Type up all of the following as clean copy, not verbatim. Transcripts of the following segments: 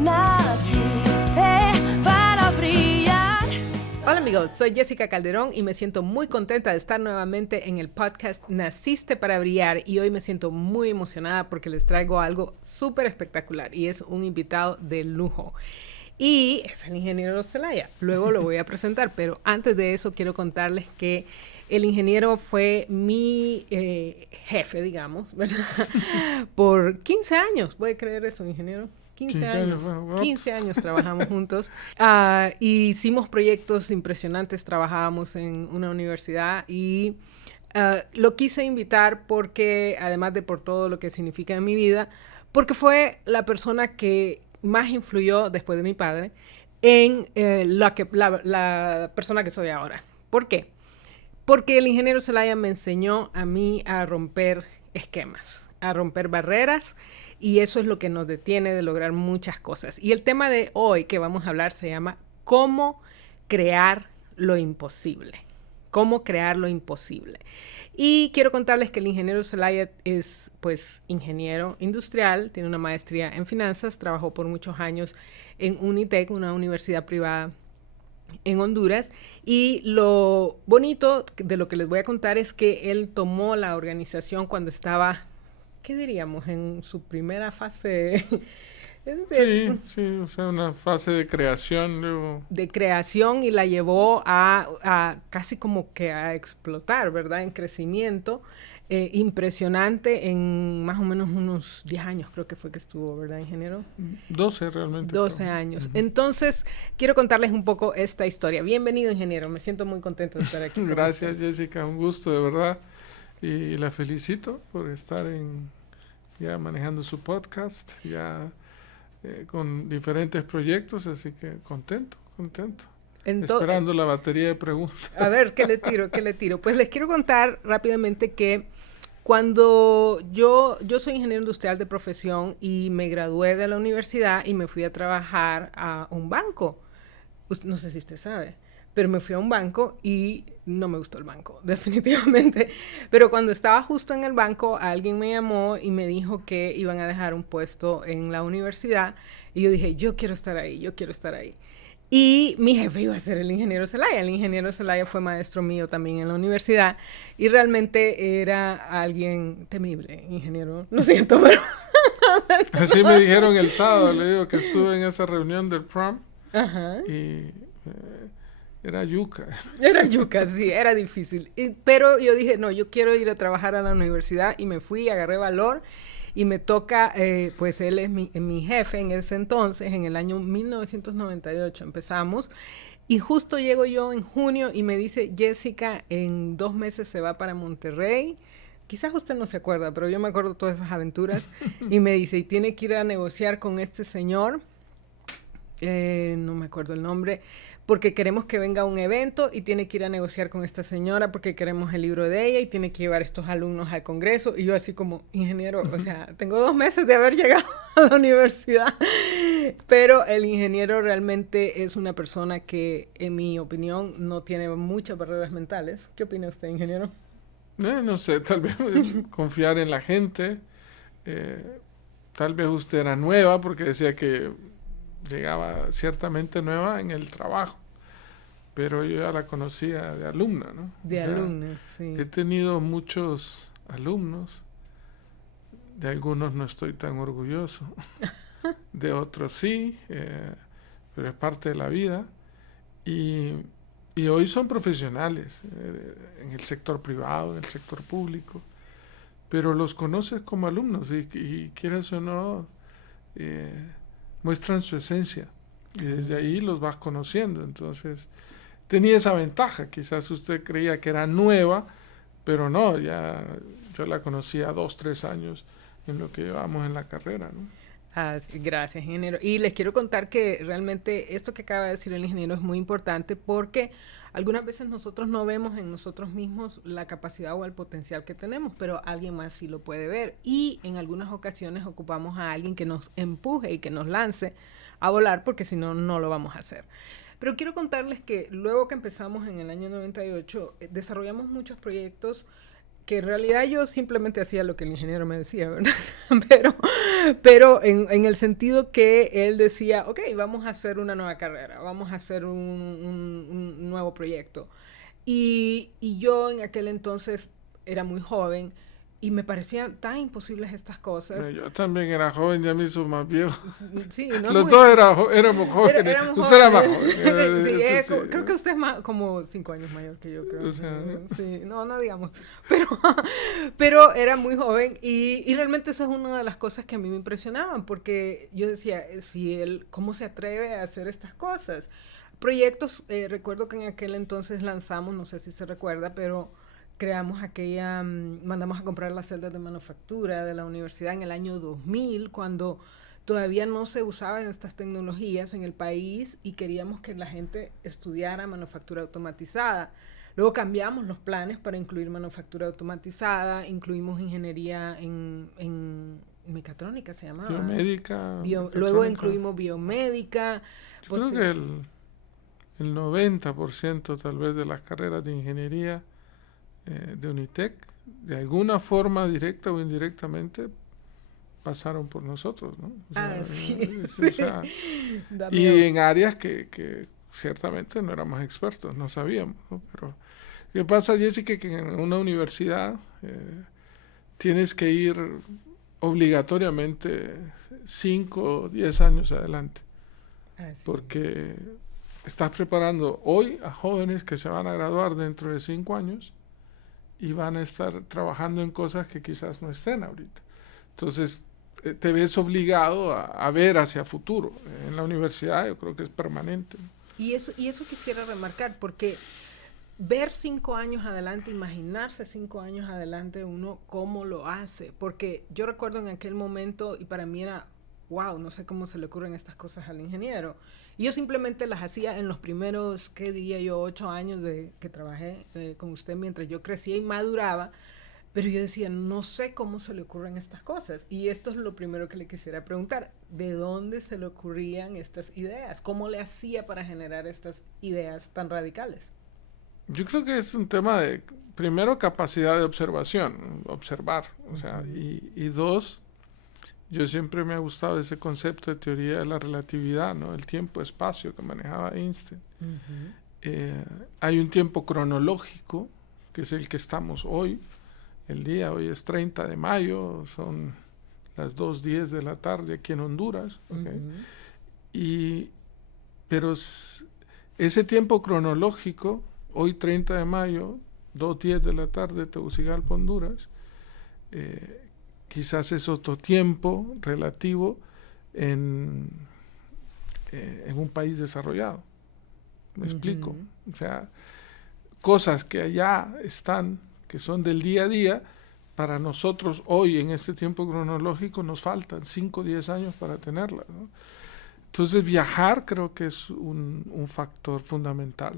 Naciste para brillar. Hola amigos, soy Jessica Calderón y me siento muy contenta de estar nuevamente en el podcast Naciste para Brillar, y hoy me siento muy emocionada porque les traigo algo súper espectacular y es un invitado de lujo. Y es el ingeniero Zelaya. Luego lo voy a presentar, pero antes de eso quiero contarles que el ingeniero fue mi jefe, digamos, ¿verdad? Por 15 años. ¿Puede creer eso, ingeniero? 15 años. Bueno, 15 años trabajamos juntos. Hicimos proyectos impresionantes, trabajábamos en una universidad y lo quise invitar porque, además de por todo lo que significa en mi vida, porque fue la persona que más influyó después de mi padre en la persona que soy ahora. ¿Por qué? Porque el ingeniero Zelaya me enseñó a mí a romper esquemas, a romper barreras, y eso es lo que nos detiene de lograr muchas cosas. Y el tema de hoy que vamos a hablar se llama ¿Cómo crear lo imposible? ¿Cómo crear lo imposible? Y quiero contarles que el ingeniero Zelaya es, pues, ingeniero industrial, tiene una maestría en finanzas, trabajó por muchos años en Unitec, una universidad privada en Honduras, y lo bonito de lo que les voy a contar es que él tomó la organización cuando estaba, ¿qué diríamos?, en su primera fase. Sí, o sea, una fase de creación, luego... de creación, y la llevó a casi como que a explotar, ¿verdad?, en crecimiento impresionante en más o menos unos 10 años, creo que fue que estuvo, ¿verdad, ingeniero? 12 realmente. 12 años. Entonces, quiero contarles un poco esta historia. Bienvenido, ingeniero. Me siento muy contento de estar aquí. Gracias, Jessica. Un gusto, de verdad. Y la felicito por estar ya manejando su podcast, ya con diferentes proyectos, así que contento. Esperando la batería de preguntas. A ver, ¿qué le tiro? Pues les quiero contar rápidamente que cuando yo soy ingeniero industrial de profesión y me gradué de la universidad y me fui a trabajar a un banco. No sé si usted sabe, pero me fui a un banco y no me gustó el banco, definitivamente. Pero cuando estaba justo en el banco, alguien me llamó y me dijo que iban a dejar un puesto en la universidad, y yo dije, yo quiero estar ahí. Y mi jefe iba a ser el ingeniero Zelaya. El ingeniero Zelaya fue maestro mío también en la universidad y realmente era alguien temible, ingeniero. Lo siento, pero... Así me dijeron el sábado, le digo que estuve en esa reunión del prom. Ajá. Y era yuca. Era yuca, sí, era difícil. Pero yo dije, no, yo quiero ir a trabajar a la universidad, y me fui, agarré valor. Y me toca, pues él es mi jefe en ese entonces, en el año 1998 empezamos, y justo llego yo en junio y me dice, Jessica, en 2 meses se va para Monterrey. Quizás usted no se acuerda, pero yo me acuerdo de todas esas aventuras. Y me dice, y tiene que ir a negociar con este señor, no me acuerdo el nombre, porque queremos que venga a un evento, y tiene que ir a negociar con esta señora porque queremos el libro de ella, y tiene que llevar estos alumnos al congreso. Y yo así como, ingeniero, o sea, tengo 2 meses de haber llegado a la universidad. Pero el ingeniero realmente es una persona que, en mi opinión, no tiene muchas barreras mentales. ¿Qué opina usted, ingeniero? No sé, tal vez confiar en la gente. Tal vez usted era nueva, porque decía que llegaba ciertamente nueva en el trabajo, pero yo ya la conocía de alumna, ¿no? De alumna, sí. He tenido muchos alumnos, de algunos no estoy tan orgulloso, de otros sí, pero es parte de la vida, y hoy son profesionales en el sector privado, en el sector público, pero los conoces como alumnos y quieres o no, muestran su esencia, y desde ahí los vas conociendo. Entonces tenía esa ventaja. Quizás usted creía que era nueva, pero no, ya yo la conocía 2-3 años en lo que llevamos en la carrera, ¿no? Gracias, ingeniero. Y les quiero contar que realmente esto que acaba de decir el ingeniero es muy importante, porque algunas veces nosotros no vemos en nosotros mismos la capacidad o el potencial que tenemos, pero alguien más sí lo puede ver, y en algunas ocasiones ocupamos a alguien que nos empuje y que nos lance a volar, porque si no, no lo vamos a hacer. Pero quiero contarles que luego que empezamos en el año 98, desarrollamos muchos proyectos que en realidad yo simplemente hacía lo que el ingeniero me decía, ¿verdad? pero en el sentido que él decía, ok, vamos a hacer una nueva carrera, vamos a hacer un nuevo proyecto. Y yo en aquel entonces era muy joven y me parecían tan imposibles estas cosas. Yo también era joven, ya me hizo más viejo. Sí, no Los muy- dos éramos jóvenes. éramos Usted era más jóvenes. joven. Sí, Eso sí. creo que usted es más, como 5 años mayor que yo, creo. O sea, Sí, no digamos. Pero era muy joven y realmente eso es una de las cosas que a mí me impresionaban, porque yo decía, si él, ¿cómo se atreve a hacer estas cosas? Proyectos, recuerdo que en aquel entonces lanzamos, no sé si se recuerda, pero creamos mandamos a comprar las celdas de manufactura de la universidad en el año 2000, cuando todavía no se usaban estas tecnologías en el país y queríamos que la gente estudiara manufactura automatizada. Luego cambiamos los planes para incluir manufactura automatizada, incluimos ingeniería en mecatrónica, se llamaba. biomédica. Luego mecatrónica. incluimos biomédica. Yo creo que el 90% tal vez de las carreras de ingeniería de Unitec, de alguna forma directa o indirectamente, pasaron por nosotros, ¿no? O sea, Sí. o sea, Da y miedo. en áreas que ciertamente no éramos expertos, no sabíamos, ¿no? Pero, ¿qué pasa, Jessica? Que en una universidad tienes que ir obligatoriamente 5 o 10 años adelante, Así porque estás preparando hoy a jóvenes que se van a graduar dentro de 5 años y van a estar trabajando en cosas que quizás no estén ahorita. Entonces, te ves obligado a ver hacia futuro. En la universidad yo creo que es permanente, ¿no? Y eso quisiera remarcar, porque ver 5 años adelante, imaginarse 5 años adelante uno cómo lo hace, porque yo recuerdo en aquel momento y para mí era, wow, no sé cómo se le ocurren estas cosas al ingeniero. Y yo simplemente las hacía en los primeros, ¿qué diría yo?, 8 años de que trabajé con usted mientras yo crecía y maduraba. Pero yo decía, no sé cómo se le ocurren estas cosas. Y esto es lo primero que le quisiera preguntar. ¿De dónde se le ocurrían estas ideas? ¿Cómo le hacía para generar estas ideas tan radicales? Yo creo que es un tema de, primero, capacidad de observación, observar. O sea, y dos, yo siempre me ha gustado ese concepto de teoría de la relatividad, ¿no? El tiempo-espacio que manejaba Einstein. Hay un tiempo cronológico, que es el que estamos hoy. El día hoy es 30 de mayo, son las 2:10 de la tarde aquí en Honduras. ¿Okay? Pero ese tiempo cronológico, hoy 30 de mayo, 2:10 de la tarde, Tegucigalpa, Honduras, quizás es otro tiempo relativo en un país desarrollado. ¿Me explico? O sea, cosas que allá están, que son del día a día, para nosotros hoy en este tiempo cronológico nos faltan 5 o 10 años para tenerlas, ¿no? Entonces viajar creo que es un factor fundamental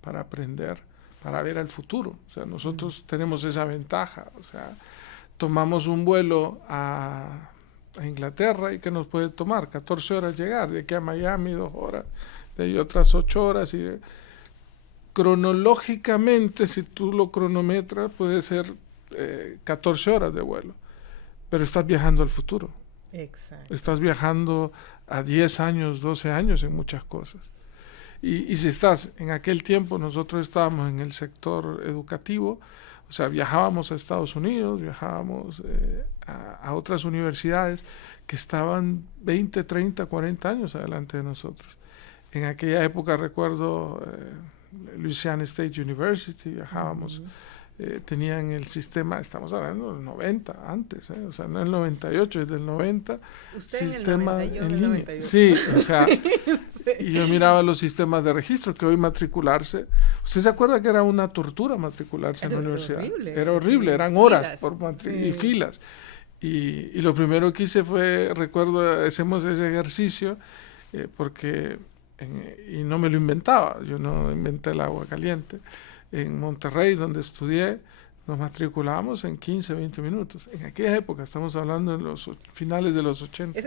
para aprender, para ver al futuro. O sea, nosotros tenemos esa ventaja. O sea, tomamos un vuelo a Inglaterra y que nos puede tomar 14 horas llegar, de aquí a Miami 2 horas, de ahí otras 8 horas. Cronológicamente, si tú lo cronometras, puede ser 14 horas de vuelo, pero estás viajando al futuro. Exacto. Estás viajando a 10 años, 12 años en muchas cosas. Y si estás en aquel tiempo, nosotros estábamos en el sector educativo, o sea, viajábamos a Estados Unidos, viajábamos a otras universidades que estaban 20, 30, 40 años adelante de nosotros. En aquella época recuerdo Louisiana State University, viajábamos, tenían el sistema, estamos hablando del 90, antes, o sea, no el 98, es del 90, Usted sistema en el 90, yo en en el línea. 98. Sí, o sea, Sí. y yo miraba los sistemas de registro, que hoy matricularse, ¿usted se acuerda que era una tortura matricularse en la universidad? Horrible. Era horrible, Sí. eran horas Filas. por Sí. y filas. Y lo primero que hice fue, recuerdo, hacemos ese ejercicio, porque, y no me lo inventaba, yo no inventé el agua caliente. En Monterrey, donde estudié, nos matriculamos en 15, 20 minutos. En aquella época, estamos hablando en los finales de los 80.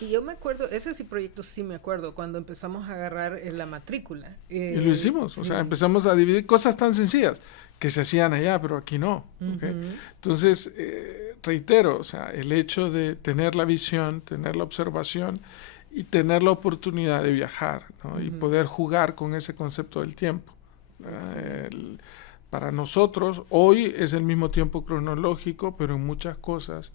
Y yo me acuerdo, ese sí proyecto sí me acuerdo, cuando empezamos a agarrar la matrícula. Y lo hicimos, sí. o sea, empezamos a dividir cosas tan sencillas que se hacían allá, pero aquí no. ¿Okay? Entonces, reitero, o sea, el hecho de tener la visión, tener la observación y tener la oportunidad de viajar, ¿no? Y poder jugar con ese concepto del tiempo. Para nosotros, hoy es el mismo tiempo cronológico, pero en muchas cosas,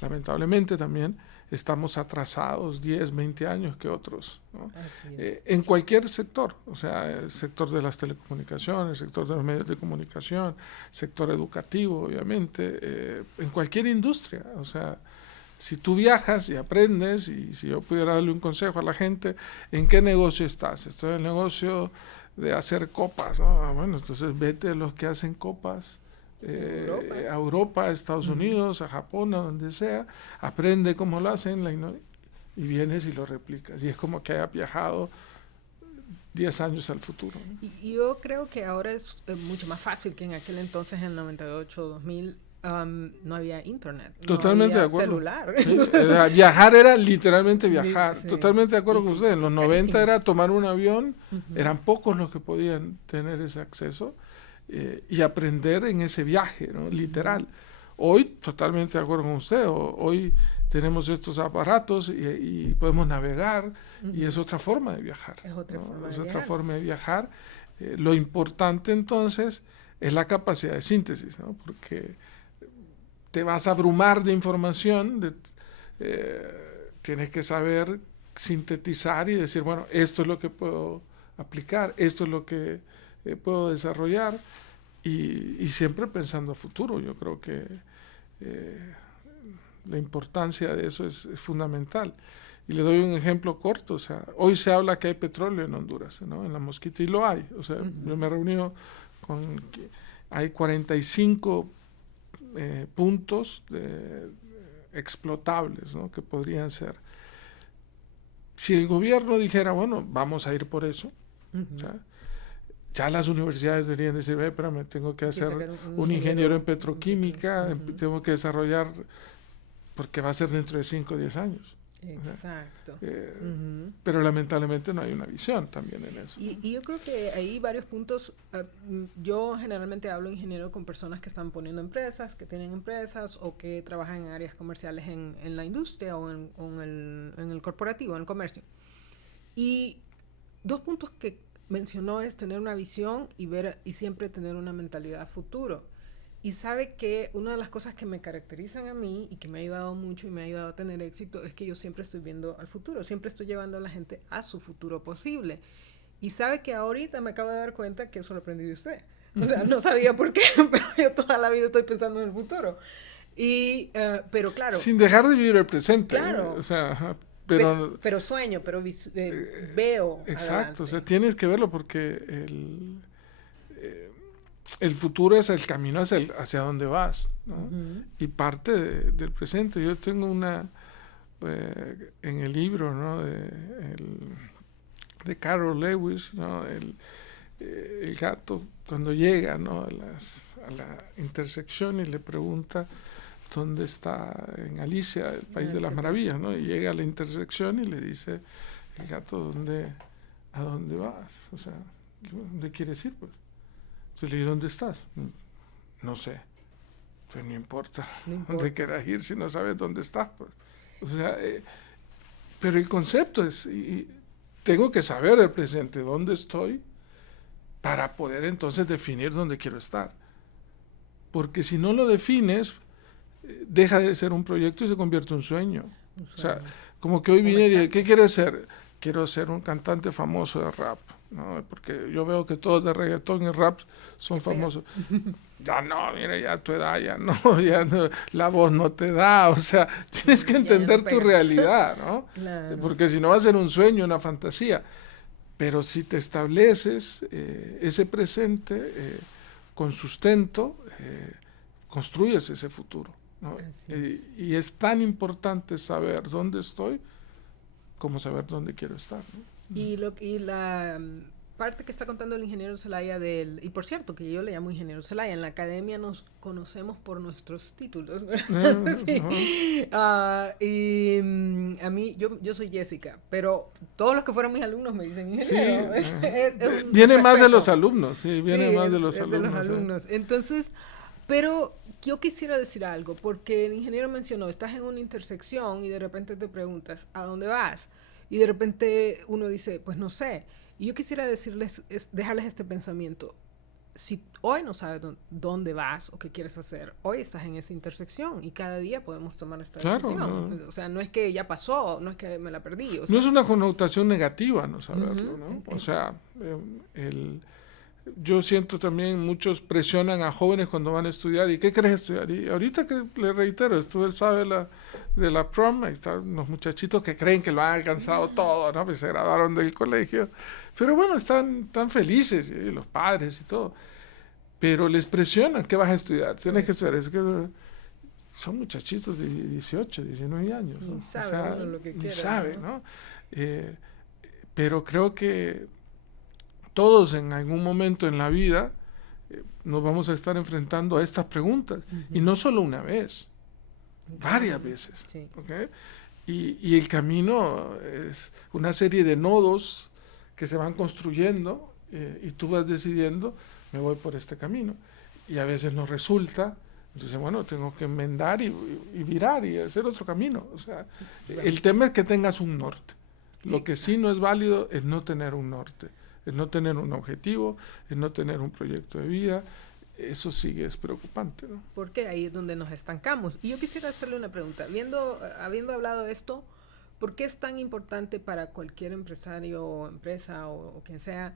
lamentablemente también, estamos atrasados 10, 20 años que otros, ¿no? En cualquier sector, o sea, el sector de las telecomunicaciones, el sector de los medios de comunicación, sector educativo, obviamente, en cualquier industria, o sea, si tú viajas y aprendes, y si yo pudiera darle un consejo a la gente, ¿en qué negocio estás? Estoy en el negocio de hacer copas, ¿no? Bueno, entonces vete a los que hacen copas, a Europa, a Estados Unidos, a Japón, a donde sea, aprende cómo lo hacen y vienes y lo replicas. Y es como que hayas viajado 10 años al futuro, ¿no? Y yo creo que ahora es mucho más fácil que en aquel entonces, en el 98, 2000, no había internet. Totalmente no había de acuerdo. Celular. Sí, viajar era literalmente viajar. Sí. Totalmente de acuerdo con usted. En los 90 carísimo. era tomar un avión, eran pocos los que podían tener ese acceso y aprender en ese viaje, ¿no? Literal. Hoy, totalmente de acuerdo con usted, hoy tenemos estos aparatos y podemos navegar y es otra forma de viajar. Es otra ¿no? forma de Es otra viajar. forma de viajar. Lo importante entonces es la capacidad de síntesis, ¿no? Porque te vas a abrumar de información, tienes que saber sintetizar y decir, bueno, esto es lo que puedo aplicar, esto es lo que puedo desarrollar y siempre pensando a futuro. Yo creo que la importancia de eso es fundamental. Y le doy un ejemplo corto, o sea, hoy se habla que hay petróleo en Honduras, ¿no? En la Mosquita, y lo hay. O sea, yo me he reunido hay 45 puntos explotables, ¿no? Que podrían ser. Si el gobierno dijera, bueno, vamos a ir por eso, ya las universidades deberían decir, espérame, tengo que hacer un ingeniero en petroquímica, tengo que desarrollar, porque va a ser dentro de 5 o 10 años. Exacto. Pero lamentablemente no hay una visión también en eso. Y yo creo que hay varios puntos. Yo generalmente hablo ingeniero con personas que están poniendo empresas, que tienen empresas o que trabajan en áreas comerciales en la industria o en el corporativo, en el comercio. Y 2 puntos que mencionó es tener una visión y siempre tener una mentalidad a futuro. Y sabe que una de las cosas que me caracterizan a mí y que me ha ayudado mucho y me ha ayudado a tener éxito es que yo siempre estoy viendo al futuro, siempre estoy llevando a la gente a su futuro posible. Y sabe que ahorita me acabo de dar cuenta que eso lo aprendí de usted. O sea, no sabía por qué, pero yo toda la vida estoy pensando en el futuro. Pero claro. Sin dejar de vivir el presente. Claro. O sea, pero sueño, pero veo. Exacto, adelante. o sea, tienes que verlo porque el futuro es el camino hacia donde vas, ¿no? Y parte del presente. Yo tengo en el libro, ¿no? de Carol Lewis, ¿no? El gato cuando llega, ¿no? a la intersección y le pregunta dónde está en Alicia, el País de las Maravillas, ¿no? Y llega a la intersección y le dice el gato, ¿a dónde vas? O sea, ¿dónde quieres ir, pues? Entonces le digo, ¿dónde estás? No sé. Pues no importa dónde quieras ir si no sabes dónde estás, pues. O sea, pero el concepto es, tengo que saber el presente, dónde estoy, para poder entonces definir dónde quiero estar. Porque si no lo defines, deja de ser un proyecto y se convierte en un sueño. O sea, como que hoy vine y ¿qué quieres ser? Quiero ser un cantante famoso de rap, ¿no? Porque yo veo que todos de reggaetón y rap son famosos. Ya no, mira, ya a tu edad ya no, la voz no te da, o sea, tienes que entender tu realidad, ¿no? Claro. Porque si no va a ser un sueño, una fantasía. Pero si te estableces ese presente con sustento, construyes ese futuro, ¿no? Y es tan importante saber dónde estoy como saber dónde quiero estar, ¿no? parte que está contando el ingeniero Zelaya y por cierto, que yo le llamo ingeniero Zelaya, en la academia nos conocemos por nuestros títulos, ¿verdad? Sí. A mí, yo soy Jessica, pero todos los que fueron mis alumnos me dicen ingeniero. Sí, viene más de los alumnos, sí, viene más de los alumnos. Entonces, pero yo quisiera decir algo, porque el ingeniero mencionó, estás en una intersección y de repente te preguntas, ¿a dónde vas? Y de repente uno dice, pues no sé. Y yo quisiera decirles, dejarles este pensamiento. Si hoy no sabes dónde vas o qué quieres hacer, hoy estás en esa intersección y cada día podemos tomar esta decisión. No. O sea, no es que ya pasó, no es que me la perdí. O sea, no es una connotación negativa no saberlo, ¿no? O sea, yo siento también muchos presionan a jóvenes cuando van a estudiar. ¿Y qué quieres estudiar? Y ahorita que le reitero, él sabe de la prom, ahí están unos muchachitos que creen que lo han alcanzado todo, ¿no? Pues se graduaron del colegio. Pero bueno, están felices, y los padres y todo. Pero les presionan, ¿qué vas a estudiar? Tienes que estudiar. Es que son muchachitos de 18, 19 años, ¿no? Ni sabe lo que quiere, sabe, ¿no? Pero creo que todos en algún momento en la vida nos vamos a estar enfrentando a estas preguntas. Y no solo una vez, varias veces. Sí. ¿Okay? Y el camino es una serie de nodos que se van construyendo y tú vas decidiendo, me voy por este camino. Y a veces no resulta, entonces bueno, tengo que enmendar y virar y hacer otro camino. O sea, el tema es que tengas un norte. Lo que sí no es válido es no tener un norte. El no tener un objetivo, el no tener un proyecto de vida, eso sí es preocupante, ¿no? Porque ahí es donde nos estancamos. Y yo quisiera hacerle una pregunta. Habiendo hablado de esto, ¿por qué es tan importante para cualquier empresario o empresa o quien sea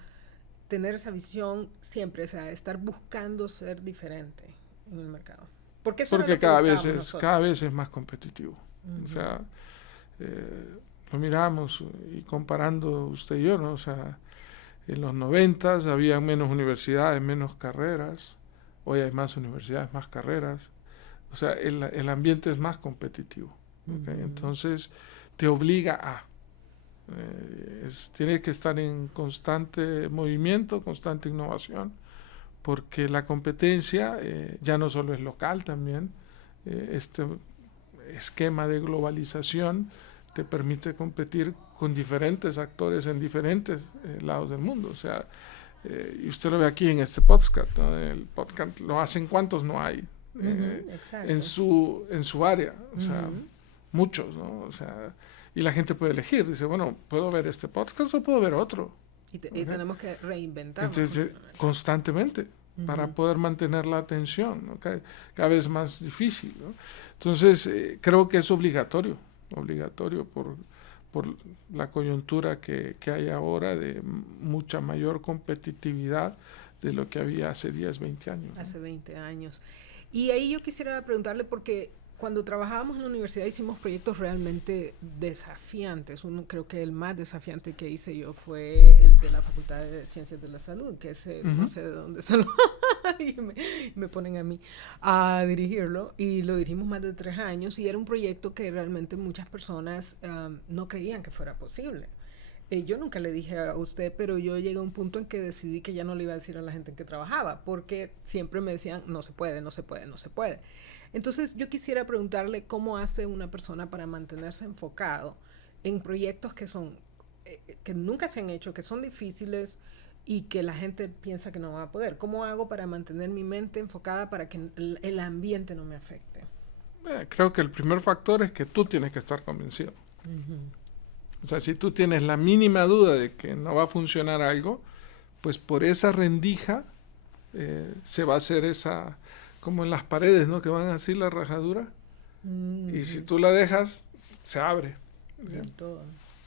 tener esa visión siempre, o sea, estar buscando ser diferente en el mercado? Porque cada vez es más competitivo. O sea, lo miramos y comparando usted y yo, ¿no? O sea, en los 90 había menos universidades, menos carreras. Hoy hay más universidades, más carreras. O sea, el ambiente es más competitivo. ¿Okay? Entonces, te obliga a... tiene que estar en constante movimiento, constante innovación, porque la competencia ya no solo es local también. Este esquema de globalización te permite competir con diferentes actores en diferentes lados del mundo. O sea, y usted lo ve aquí en este podcast, ¿no? El podcast lo hacen cuántos no hay en su área. O sea, muchos, ¿no? O sea, y la gente puede elegir. Dice, bueno, ¿puedo ver este podcast o puedo ver otro? Y tenemos que reinventarnos. Entonces, constantemente, para poder mantener la atención, ¿no? Cada vez más difícil, ¿no? Entonces, creo que es obligatorio por la coyuntura que hay ahora de mucha mayor competitividad de lo que había hace 10, 20 años, ¿no? Hace 20 años. Y ahí yo quisiera preguntarle, porque cuando trabajábamos en la universidad hicimos proyectos realmente desafiantes. Creo que el más desafiante que hice yo fue el de la Facultad de Ciencias de la Salud, que es no sé de dónde se lo... y me ponen a mí a dirigirlo, y lo dirigimos más de 3 años, y era un proyecto que realmente muchas personas no creían que fuera posible. Yo nunca le dije a usted, pero yo llegué a un punto en que decidí que ya no le iba a decir a la gente en que trabajaba, porque siempre me decían, no se puede, no se puede, no se puede. Entonces yo quisiera preguntarle cómo hace una persona para mantenerse enfocado en proyectos que son que nunca se han hecho, que son difíciles y que la gente piensa que no va a poder. ¿Cómo hago para mantener mi mente enfocada para que el ambiente no me afecte? Creo que el primer factor es que tú tienes que estar convencido. O sea, si tú tienes la mínima duda de que no va a funcionar algo, pues por esa rendija se va a hacer esa... como en las paredes, ¿no? Que van así la rajadura. Y si tú la dejas, se abre.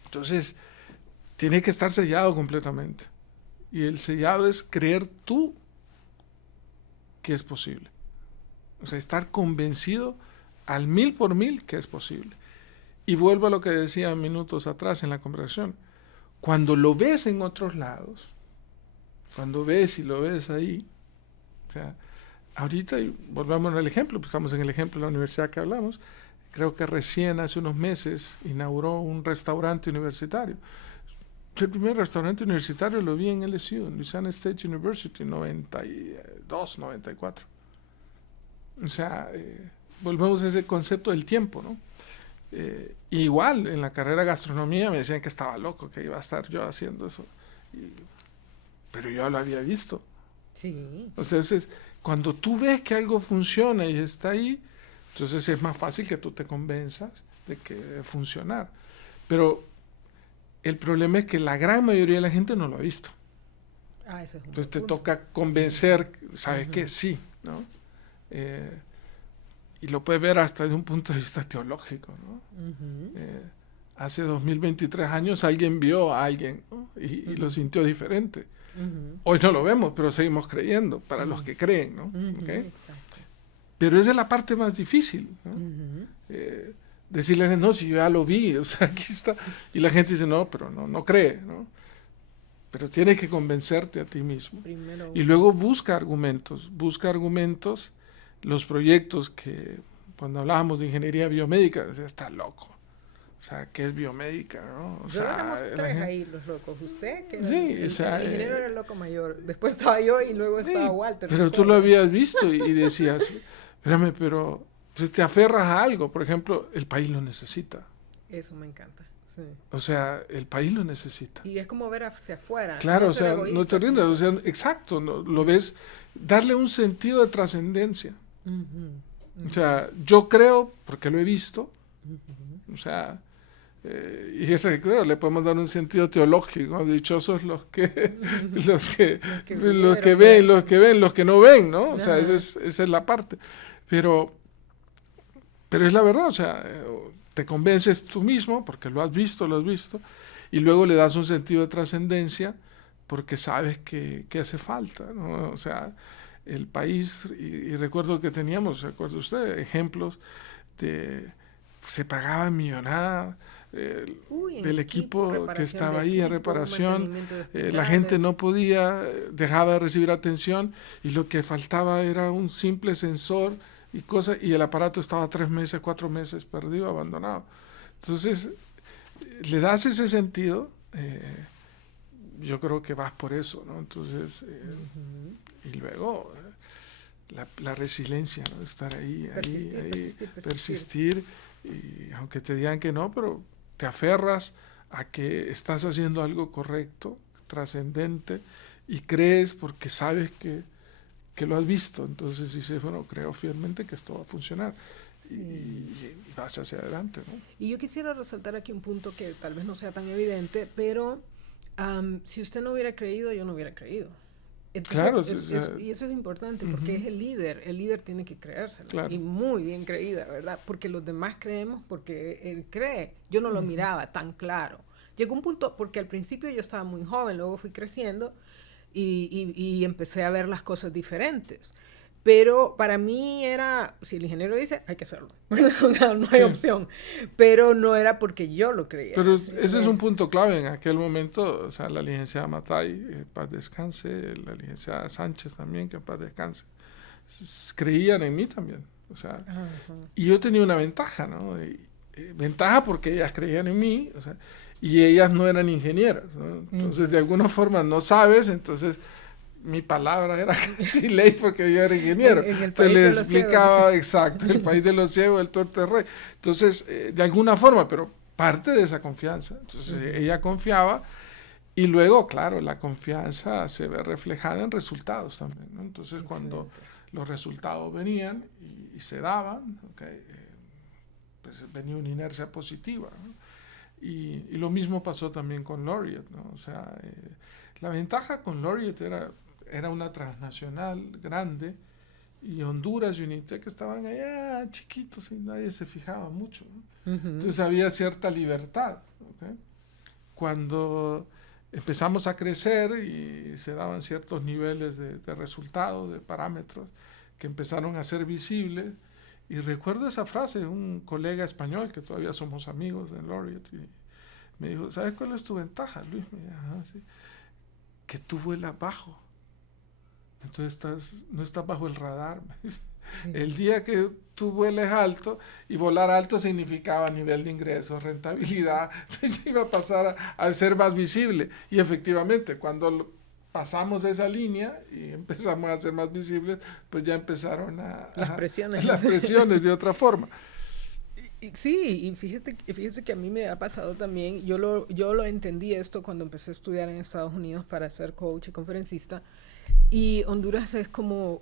Entonces, tiene que estar sellado completamente. Y el sellado es creer tú que es posible. O sea, estar convencido al 1000% que es posible. Y vuelvo a lo que decía minutos atrás en la conversación. Cuando lo ves en otros lados, cuando ves y lo ves ahí, o sea, ahorita, y volvamos al ejemplo, pues estamos en el ejemplo de la universidad que hablamos, creo que recién hace unos meses inauguró un restaurante universitario. Yo el primer restaurante universitario lo vi en LSU, en Louisiana State University, 92, 94. O sea, volvemos a ese concepto del tiempo, ¿no? Igual, en la carrera de gastronomía me decían que estaba loco, que iba a estar yo haciendo eso. Pero yo lo había visto. Sí. Entonces, cuando tú ves que algo funciona y está ahí, entonces es más fácil que tú te convenzas de que debe funcionar. Pero el problema es que la gran mayoría de la gente no lo ha visto. Ese es un Entonces te punto. toca convencer, ¿sabes qué? Sí, ¿no? Y lo puedes ver hasta desde un punto de vista teológico, ¿no? Hace 2023 años alguien vio a alguien, ¿no? y lo sintió diferente. Hoy no lo vemos, pero seguimos creyendo, para los que creen, ¿no? ¿Okay? Exacto. Pero esa es la parte más difícil, ¿no? Decirle a la gente, no, si yo ya lo vi, o sea, aquí está. Y la gente dice, no, pero no cree, ¿no? Pero tienes que convencerte a ti mismo. Primero, Y luego busca argumentos, los proyectos que, cuando hablábamos de ingeniería biomédica, decía, está loco. O sea, ¿qué es biomédica, no? O yo sea, éramos la tres gente- ahí los locos. Usted, que Sí, el o sea, ingeniero era el loco mayor. Después estaba yo y luego Sí, estaba Walter. pero tú lo habías visto y decías, espérame, pero entonces te aferras a algo. Por ejemplo, el país lo necesita. Eso me encanta. Sí. O sea, el país lo necesita. Y es como ver hacia afuera. Claro, no o ser sea, egoísta, no te rindas, sino- o sea, exacto, ¿no? Lo ves, darle un sentido de trascendencia. O sea, yo creo, porque lo he visto, o sea, y creo, le podemos dar un sentido teológico, dichosos los que los que ven, los que no ven, ¿no? O sea, esa es la parte. Pero es la verdad, o sea, te convences tú mismo, porque lo has visto, y luego le das un sentido de trascendencia, porque sabes que hace falta, ¿no? O sea, el país, y recuerdo que teníamos, recuerda usted, ejemplos de, se pagaba millonada del equipo que estaba ahí en reparación, la gente no podía, dejaba de recibir atención, y lo que faltaba era un simple sensor y cosas, y el aparato estaba 3 meses, 4 meses perdido, abandonado. Entonces, le das ese sentido, yo creo que vas por eso, ¿no? Entonces, y luego la resiliencia, ¿no? Estar ahí, persistir, y aunque te digan que no, pero te aferras a que estás haciendo algo correcto, trascendente, y crees porque sabes que lo has visto. Entonces dices, bueno, creo fielmente que esto va a funcionar. Y vas hacia adelante, ¿no? Y yo quisiera resaltar aquí un punto que tal vez no sea tan evidente, pero si usted no hubiera creído, yo no hubiera creído. Entonces, claro, y eso es importante porque es el líder tiene que creérselo, claro. y muy bien creída, ¿verdad? Porque los demás creemos porque él cree. Yo no lo miraba tan claro. Llegó un punto, porque al principio yo estaba muy joven, luego fui creciendo y empecé a ver las cosas diferentes. Pero para mí era, si el ingeniero dice, hay que hacerlo. O sea, no hay opción. Pero no era porque yo lo creía. Pero ese es un punto clave en aquel momento. O sea, la licenciada Matay, paz descanse, la licenciada Sánchez también, que paz descanse, creían en mí también. O sea, y yo tenía una ventaja, ¿no? Ventaja porque ellas creían en mí, o sea, y ellas no eran ingenieras, ¿no? Entonces, de alguna forma no sabes, entonces mi palabra era casi ley porque yo era ingeniero. Entonces le explicaba, exacto, el país de los ciegos, el Torterrey. Entonces, de alguna forma, pero parte de esa confianza. Entonces, ella confiaba, y luego, claro, la confianza se ve reflejada en resultados también, ¿no? Entonces, cuando los resultados venían y se daban, pues venía una inercia positiva, ¿no? Y lo mismo pasó también con Laureate, ¿no? O sea, la ventaja con Laureate era una transnacional grande, y Honduras y Unitec estaban allá chiquitos y nadie se fijaba mucho, ¿no? Entonces había cierta libertad, ¿okay? Cuando empezamos a crecer y se daban ciertos niveles de resultados, de parámetros que empezaron a ser visibles, y recuerdo esa frase de un colega español que todavía somos amigos en Laureate, y me dijo, ¿sabes cuál es tu ventaja, Luis? Me dijo, sí, que tú vuelas bajo. Entonces no estás bajo el radar. Sí. El día que tú vueles alto, y volar alto significaba nivel de ingresos, rentabilidad, entonces iba a pasar a ser más visible. Y efectivamente, cuando pasamos esa línea y empezamos a ser más visibles, pues ya empezaron Las presiones. las presiones de otra forma. Sí, y fíjese que a mí me ha pasado también, yo lo entendí esto cuando empecé a estudiar en Estados Unidos para ser coach y conferencista, y Honduras es como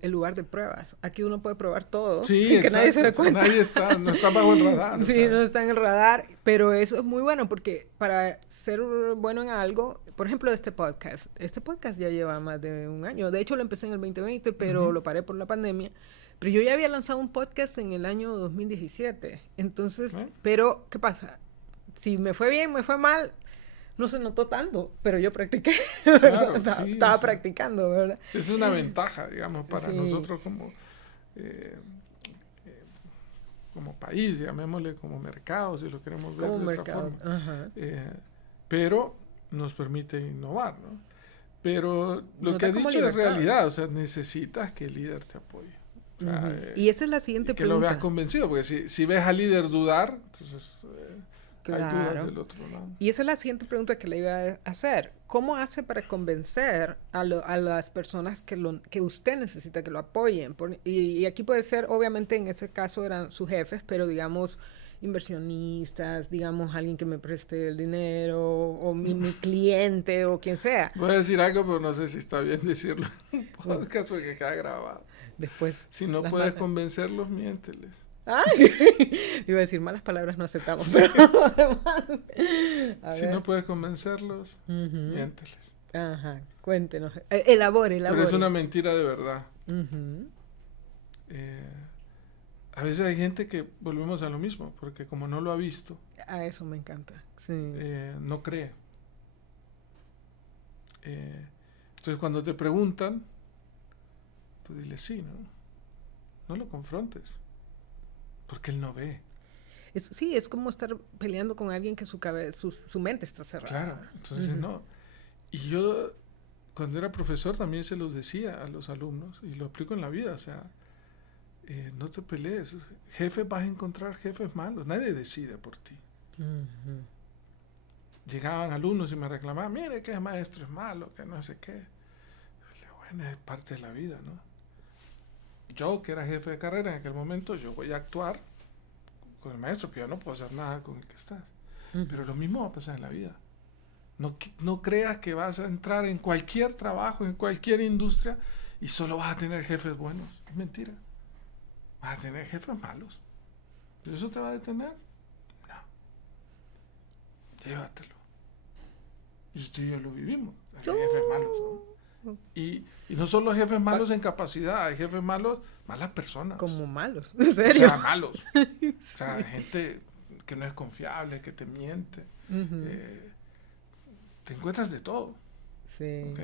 el lugar de pruebas. Aquí uno puede probar todo Sí, sin que nadie se dé exacto, cuenta. nadie no está bajo el radar. Sí, no está en el radar, pero eso es muy bueno porque para ser bueno en algo, por ejemplo, este podcast ya lleva más de un año. De hecho, lo empecé en el 2020, pero lo paré por la pandemia. Pero yo ya había lanzado un podcast en el año 2017. Entonces, pero, ¿qué pasa? Si me fue bien, me fue mal, no se notó tanto, pero yo practiqué. Claro, estaba practicando, ¿verdad? Es una ventaja, digamos, para Sí. nosotros como país, llamémosle como mercado, si lo queremos ver Como de mercado. otra forma. Ajá. Pero nos permite innovar, ¿no? Pero lo Nos que da he como dicho es libertad. realidad, o sea, necesitas que el líder te apoye. O sea, Y esa es la siguiente y que lo pregunta. veas convencido, porque si ves al líder dudar, entonces hay Claro. dudas del otro lado. Y esa es la siguiente pregunta que le iba a hacer. ¿Cómo hace para convencer a las personas que usted necesita que lo apoyen? Y aquí puede ser, obviamente en este caso eran sus jefes, pero digamos inversionistas, digamos alguien que me preste el dinero, o mi cliente, o quien sea. Voy a decir algo, pero no sé si está bien decirlo en un podcast porque queda grabado. Después. Si no las puedes malas- convencerlos, miénteles. ¡Ay! Iba a decir, malas palabras no aceptamos, pero además... A Si ver. no puedes convencerlos, Ujú. miénteles. Ajá, cuéntenos. Elabore. Pero es una mentira de verdad. Ujú. A veces hay gente que volvemos a lo mismo, porque como no lo ha visto, A eso me encanta. Sí. no cree. Entonces cuando te preguntan, tú dile sí, ¿no? No lo confrontes, porque él no ve. Sí, es como estar peleando con alguien que su mente está cerrada. Claro, entonces Ujú. no. Y yo cuando era profesor también se los decía a los alumnos, y lo aplico en la vida, o sea, no te pelees. Jefes vas a encontrar jefes malos, nadie decide por ti. Ujú. Llegaban alumnos y me reclamaban, mire que el maestro es malo, que no sé qué. Bueno, es parte de la vida, ¿no? Yo, que era jefe de carrera en aquel momento, yo voy a actuar con el maestro, pero yo no puedo hacer nada con el que estás. Ujú. Pero lo mismo va a pasar en la vida. No creas que vas a entrar en cualquier trabajo, en cualquier industria, y solo vas a tener jefes buenos. Es mentira. Vas a tener jefes malos. ¿Pero eso te va a detener? No. Llévatelo. Y tú y yo lo vivimos. Hay jefes malos, ¿no? Y no solo jefes malos en capacidad, hay jefes malos, malas personas. Como malos, en O serio. sea, malos. O sea, gente que no es confiable, que te miente. Ujú. Te encuentras de todo. Sí. ¿Ok?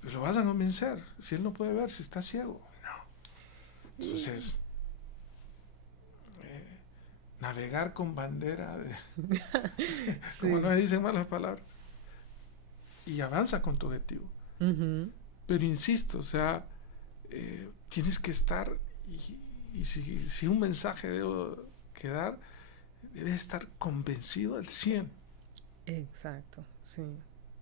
Pero lo vas a convencer. Si él no puede ver, si está ciego. No. Entonces, navegar con bandera de... como Sí. no se dicen malas palabras. Y avanza con tu objetivo. Ujú. Pero insisto, o sea, tienes que estar, y si un mensaje debo quedar, debes estar convencido al 100, Exacto, sí.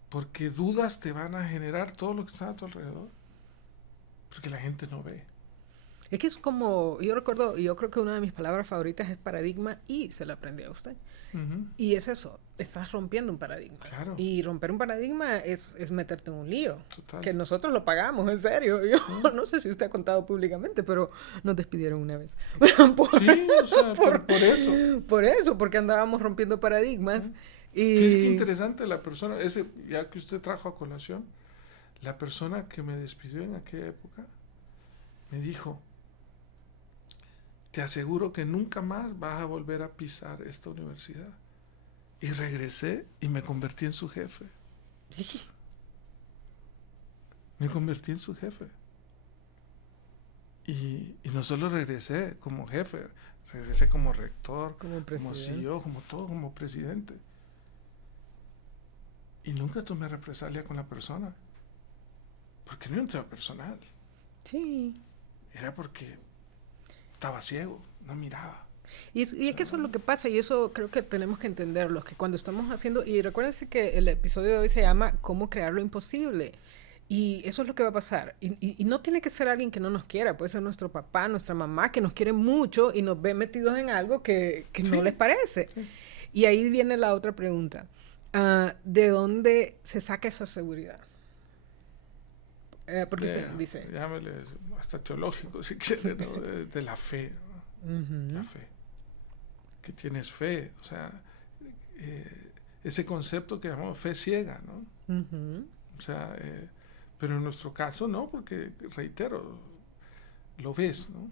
porque dudas te van a generar todo lo que está a tu alrededor, porque la gente no ve. Es que es como, yo creo que una de mis palabras favoritas es paradigma, y se la aprendí a usted. Ujú. Y es eso, estás rompiendo un paradigma. Claro. Y romper un paradigma es meterte en un lío. Total. Que nosotros lo pagamos, en serio. Yo no sé si usted ha contado públicamente, pero nos despidieron una vez. Por, Sí, o sea, por eso. por eso, porque andábamos rompiendo paradigmas. Y... Fíjese qué interesante la persona, ya que usted trajo a colación, la persona que me despidió en aquella época, me dijo, te aseguro que nunca más vas a volver a pisar esta universidad. Y regresé y me convertí en su jefe. Me convertí en su jefe. Y no solo regresé como jefe, regresé como rector, Como como presidente. CEO, como todo, como presidente. Y nunca tomé represalia con la persona. Porque no era un tema personal. Sí. era porque estaba ciego, no miraba. Y es que eso es lo que pasa, y eso creo que tenemos que entenderlo, que cuando estamos haciendo, y recuérdense que el episodio de hoy se llama ¿Cómo crear lo imposible? Y eso es lo que va a pasar. Y no tiene que ser alguien que no nos quiera, puede ser nuestro papá, nuestra mamá, que nos quiere mucho y nos ve metidos en algo que no les parece. Sí. Y ahí viene la otra pregunta. ¿De dónde se saca esa seguridad? Porque usted dice... Llámele hasta teológico, si quiere, ¿no? De la fe, ¿no? Ujú. La fe. Que tienes fe, o sea, ese concepto que llamamos fe ciega, ¿no? Ujú. O sea, pero en nuestro caso no, porque, reitero, lo ves, ¿no?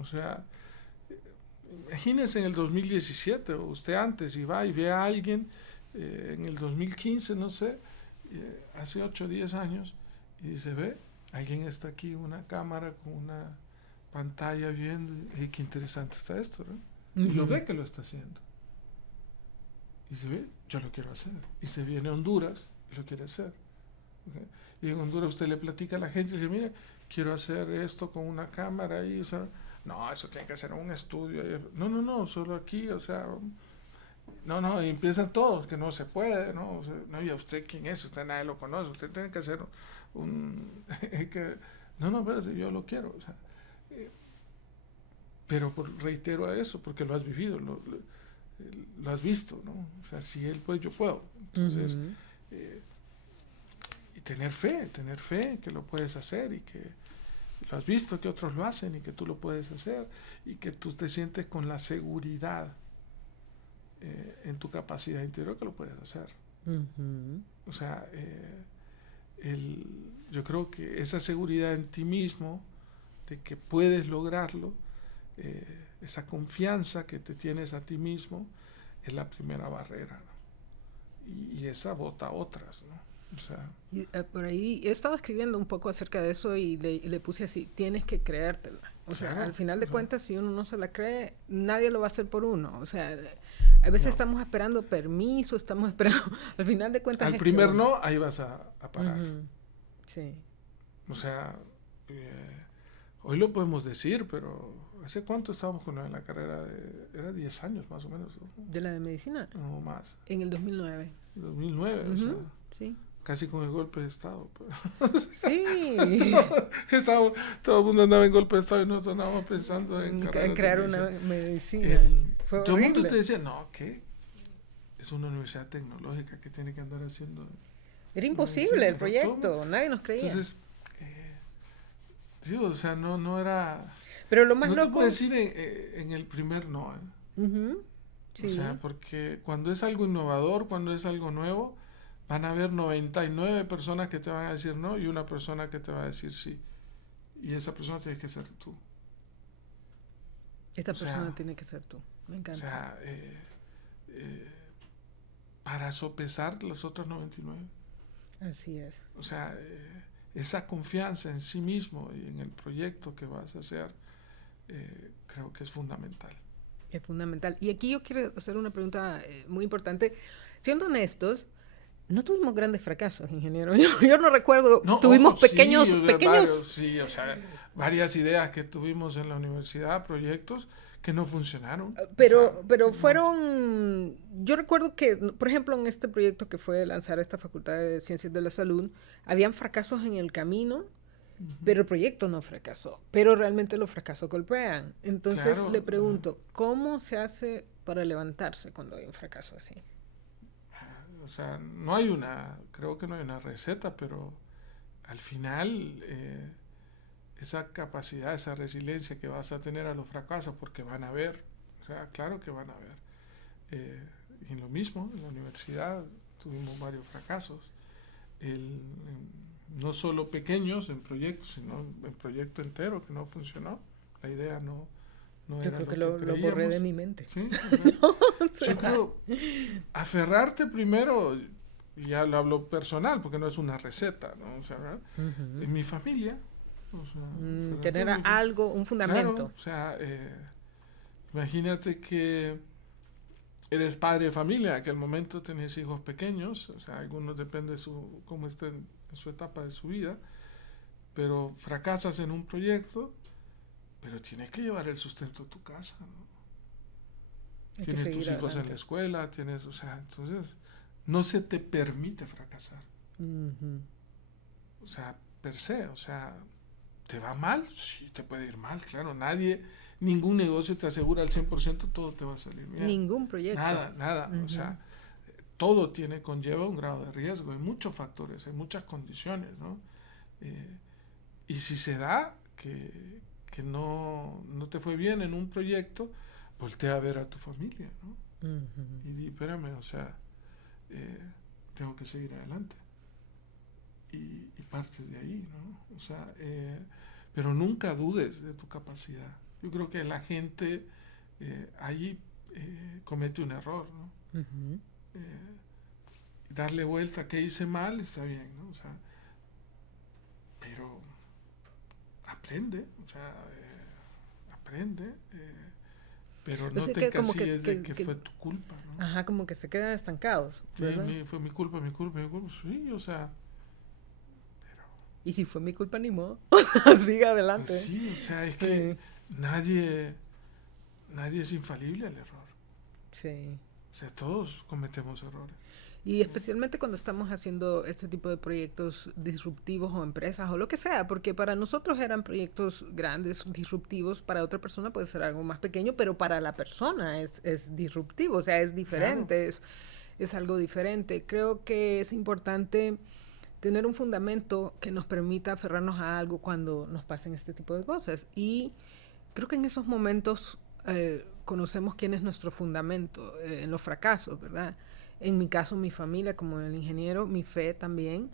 O sea, imagínese en el 2017, o usted antes, y va y ve a alguien en el 2015, no sé, hace 8 o 10 años, y dice, ve, alguien está aquí, una cámara con una pantalla viendo, y qué interesante está esto, ¿no? Y lo ve que lo está haciendo. Y se ve, yo lo quiero hacer. Y se viene a Honduras y lo quiere hacer. ¿Okay? Y en Honduras usted le platica a la gente y dice, mire, quiero hacer esto con una cámara y, o sea, no, eso tiene que hacer un estudio. No, solo aquí, o sea, no, y empiezan todos, que no se puede, ¿no? O sea, no, ¿y a usted quién es? Usted nadie lo conoce, usted tiene que hacer no, pero yo lo quiero, o sea, pero reitero a eso, porque lo has vivido, lo has visto, ¿no? O sea, si él puede, yo puedo. Entonces, y tener fe que lo puedes hacer y que lo has visto que otros lo hacen y que tú lo puedes hacer y que tú te sientes con la seguridad en tu capacidad interior que lo puedes hacer. Ujú. O sea, yo creo que esa seguridad en ti mismo de que puedes lograrlo, esa confianza que te tienes a ti mismo es la primera barrera, ¿no? Y esa bota otras, ¿no? O sea, Y, por ahí he estado escribiendo un poco acerca de eso y le puse así, tienes que creértela. O sea, claro, al final de ajá. cuentas, si uno no se la cree, nadie lo va a hacer por uno. O sea, a veces No. estamos esperando permiso, estamos esperando, al final de cuentas... Al es primer que, no, ahí vas a parar. Ujú. Sí. O sea, hoy lo podemos decir, pero ¿hace cuánto estábamos con la carrera? Era 10 años más o menos, ¿no? ¿De la de medicina? No más. En el 2009. 2009, o Ujú. sea, Sí. casi con el golpe de Estado. Pues. Sí. Todo el mundo andaba en golpe de Estado y nosotros andábamos pensando en En crear una medicina. medicina. Fue Todo el mundo horrible. te decía, no, ¿qué? Es una universidad tecnológica que tiene que andar haciendo... Era imposible medicina, el ¿no? proyecto, nadie nos creía. Entonces, sí, o sea, no era... Pero lo más No te loco... puedo decir en el primer no. Ujú. Sí. O sea, porque cuando es algo innovador, cuando es algo nuevo, van a haber 99 personas que te van a decir no y una persona que te va a decir sí. Y esa persona tiene que ser tú. Esta o sea, persona tiene que ser tú. Me O encanta. sea, para sopesar los otros 99. Así es. O sea, esa confianza en sí mismo y en el proyecto que vas a hacer, creo que es fundamental. Es fundamental. Y aquí yo quiero hacer una pregunta muy importante. Siendo honestos, no tuvimos grandes fracasos, ingeniero. Yo no recuerdo. No, tuvimos ojo, pequeños... sí, pequeños sí, o sea, varias ideas que tuvimos en la universidad, proyectos que no funcionaron. Pero, O sea, pero fueron, yo recuerdo que, por ejemplo, en este proyecto que fue lanzar esta Facultad de Ciencias de la Salud, habían fracasos en el camino, pero el proyecto no fracasó, pero realmente los fracasos golpean. Entonces Claro, le pregunto, ¿cómo se hace para levantarse cuando hay un fracaso así? o sea, creo que no hay una receta, pero al final esa capacidad, esa resiliencia que vas a tener a los fracasos, porque van a haber, o sea, claro que van a haber. Y lo mismo, en la universidad tuvimos varios fracasos, no solo pequeños en proyectos, sino en proyecto entero que no funcionó. La idea no Yo era creo que lo lo borré de creíamos. mi mente. Sí, yo creo, aferrarte primero, y ya lo hablo personal, porque no es una receta, ¿no? O sea, ¿verdad? Ujú. En mi familia, o sea, aferrarte Tener a mi algo, un fundamento. Claro, o sea, imagínate que eres padre de familia, que al momento tenés hijos pequeños, o sea, algunos depende de cómo estén en su etapa de su vida, pero fracasas en un proyecto pero tienes que llevar el sustento a tu casa, ¿no? Hay que Tienes tus seguir hijos en la adelante. escuela, tienes, o sea, entonces no se te permite fracasar. Ujú. O sea, per se, o sea, ¿te va mal? Sí, te puede ir mal, claro. Nadie, ningún negocio te asegura al 100% todo te va a salir bien. Ningún proyecto. Nada, nada. O Ujú. sea, todo conlleva un grado de riesgo. Hay muchos factores, hay muchas condiciones, ¿no? Y si se da que no te fue bien en un proyecto, voltea a ver a tu familia, ¿no? Ujú. Y di, espérame, o sea, tengo que seguir adelante. Y partes de ahí, ¿no? O sea, pero nunca dudes de tu capacidad. Yo creo que la gente ahí comete un error, ¿no? Ujú. Darle vuelta, ¿qué hice mal? Está bien, ¿no? O sea, pero aprende, o sea, aprende, pero O no sea te que como encasilles de que fue tu culpa, ¿no? ajá, como que se quedan estancados, Sí, ¿verdad? fue mi culpa, mi culpa, mi culpa. Sí, o sea, Y si fue mi culpa, ni modo. Sigue adelante. pues sí, o sea, es Sí. que nadie es infalible al error. Sí. O sea, todos cometemos errores. Y especialmente cuando estamos haciendo este tipo de proyectos disruptivos o empresas o lo que sea, porque para nosotros eran proyectos grandes, disruptivos, para otra persona puede ser algo más pequeño, pero para la persona es disruptivo, o sea, es diferente, es algo diferente. Creo que es importante tener un fundamento que nos permita aferrarnos a algo cuando nos pasen este tipo de cosas. Y creo que en esos momentos conocemos quién es nuestro fundamento en los fracasos, ¿verdad? En mi caso, mi familia, como el ingeniero, mi fe también,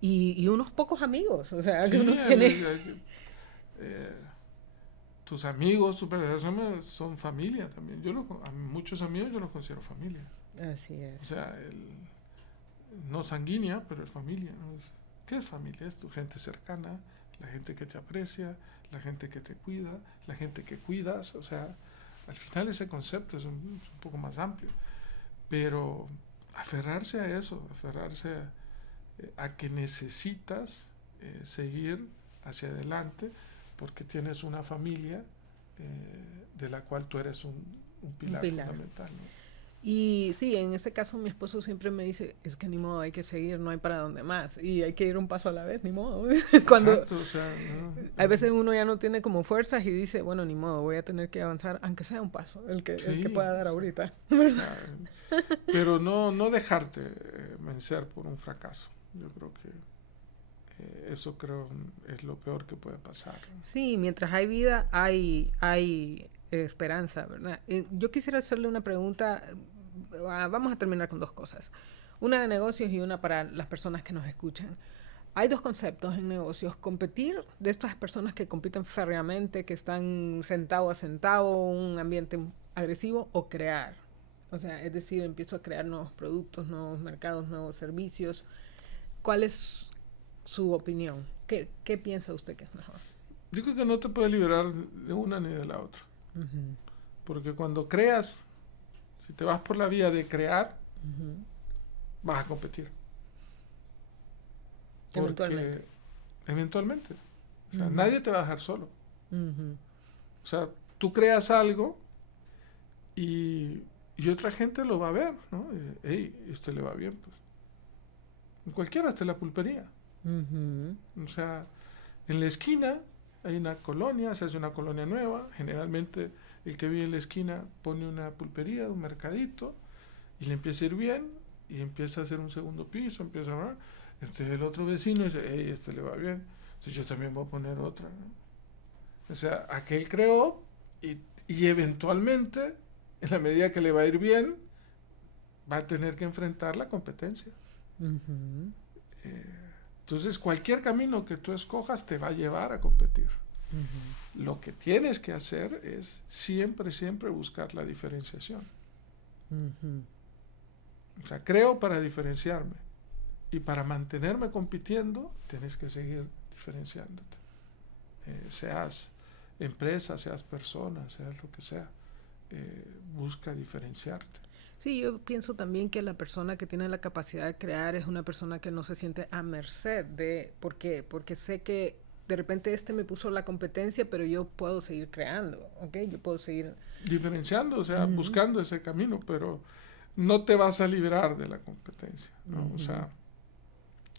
y unos pocos amigos, o sea, que Sí, uno tiene... eh, tus amigos, tus personas son familia también. A muchos amigos yo los considero familia. Así O es. sea, no sanguínea, pero es familia, ¿no? ¿Qué es familia? Es tu gente cercana, la gente que te aprecia, la gente que te cuida, la gente que cuidas. O sea, al final ese concepto es un poco más amplio. Pero aferrarse a eso, aferrarse a que necesitas seguir hacia adelante porque tienes una familia de la cual tú eres un pilar fundamental, ¿no? Y sí, en este caso mi esposo siempre me dice, es que ni modo, hay que seguir, no hay para dónde más. Y hay que ir un paso a la vez, ni modo. Cuando Exacto, o sea, hay veces uno ya no tiene como fuerzas y dice, bueno, ni modo, voy a tener que avanzar, aunque sea un paso, el que sí, pueda dar o ahorita. sea, pero no dejarte vencer por un fracaso. Yo creo que eso es lo peor que puede pasar, ¿no? Sí, mientras hay vida, hay esperanza, ¿verdad? Yo quisiera hacerle una pregunta, vamos a terminar con dos cosas. Una de negocios y una para las personas que nos escuchan. Hay dos conceptos en negocios: competir, de estas personas que compiten férreamente, que están centavo a centavo, un ambiente agresivo, o crear. O sea, es decir, empiezo a crear nuevos productos, nuevos mercados, nuevos servicios. ¿Cuál es su opinión? ¿Qué piensa usted que es mejor? Yo creo que no te puedes liberar de una ni de la otra. Uh-huh. Porque cuando creas, si te vas por la vía de crear, Uh-huh. vas a competir. Eventualmente. Eventualmente. O sea, Uh-huh. nadie te va a dejar solo. Uh-huh. O sea, tú creas algo y otra gente lo va a ver, ¿no? Y dice, hey, este le va bien, pues. En cualquiera, hasta la pulpería. Uh-huh. O sea, en la esquina hay una colonia, se hace una colonia nueva. Generalmente el que vive en la esquina pone una pulpería, un mercadito, y le empieza a ir bien, y empieza a hacer un segundo piso, empieza a... Entonces el otro vecino dice, hey, este le va bien, entonces yo también voy a poner otra, ¿no? O sea, aquel creó y eventualmente, en la medida que le va a ir bien, va a tener que enfrentar la competencia. Uh-huh. Entonces cualquier camino que tú escojas te va a llevar a competir. Uh-huh. Lo que tienes que hacer es siempre buscar la diferenciación. Uh-huh. O sea, creo para diferenciarme. Y para mantenerme compitiendo, tienes que seguir diferenciándote. Seas empresa, seas persona, seas lo que sea. Busca diferenciarte. Sí, yo pienso también que la persona que tiene la capacidad de crear es una persona que no se siente a merced de... ¿Por qué? Porque sé que de repente me puso la competencia, pero yo puedo seguir creando, ¿ok? Yo puedo seguir... Diferenciando, o sea, buscando ese camino, pero no te vas a librar de la competencia, ¿no? O sea,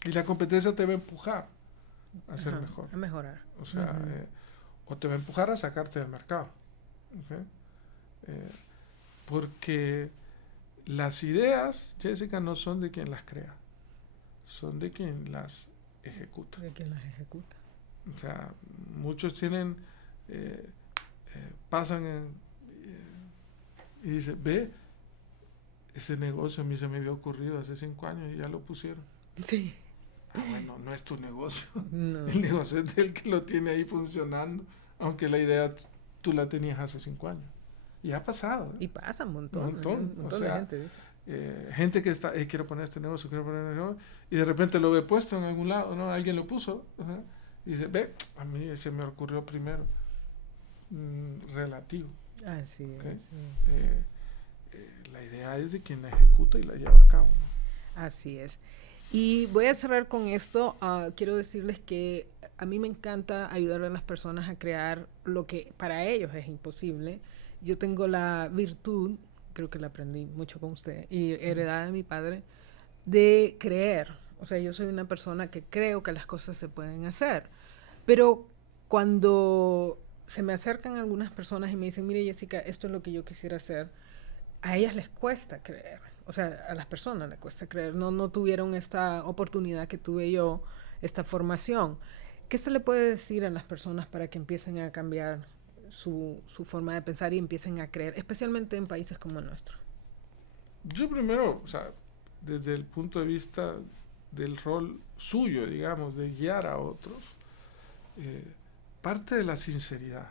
y la competencia te va a empujar a ser mejor. A mejorar. O sea, o te va a empujar a sacarte del mercado. ¿Okay? Porque las ideas, Jessica, no son de quien las crea, son de quien las ejecuta. De quien las ejecuta. O sea, muchos tienen, pasan y dicen, ve, ese negocio a mí se me había ocurrido hace 5 años y ya lo pusieron. Sí. Ah, bueno, no es tu negocio. No. El negocio es del que lo tiene ahí funcionando, aunque la idea tú la tenías hace 5 años. Y ha pasado. Y pasa un montón. Un montón. Un montón O sea, de gente dice. Gente que está, quiero poner este negocio, y de repente lo ve puesto en algún lado, ¿no? Alguien lo puso, y dice, ve, a mí se me ocurrió primero. Relativo. Así ¿Okay? es. Sí. La idea es de quien la ejecuta y la lleva a cabo, ¿no? Así es. Y voy a cerrar con esto. Quiero decirles que a mí me encanta ayudar a las personas a crear lo que para ellos es imposible. Yo tengo la virtud, creo que la aprendí mucho con usted, y heredada de mi padre, de creer. O sea, yo soy una persona que creo que las cosas se pueden hacer. Pero cuando se me acercan algunas personas y me dicen, mire Jessica, esto es lo que yo quisiera hacer, a ellas les cuesta creer. O sea, a las personas les cuesta creer. No tuvieron esta oportunidad que tuve yo, esta formación. ¿Qué se le puede decir a las personas para que empiecen a cambiar su forma de pensar y empiecen a creer, especialmente en países como el nuestro? Yo primero, o sea, desde el punto de vista del rol suyo, digamos, de guiar a otros, parte de la sinceridad.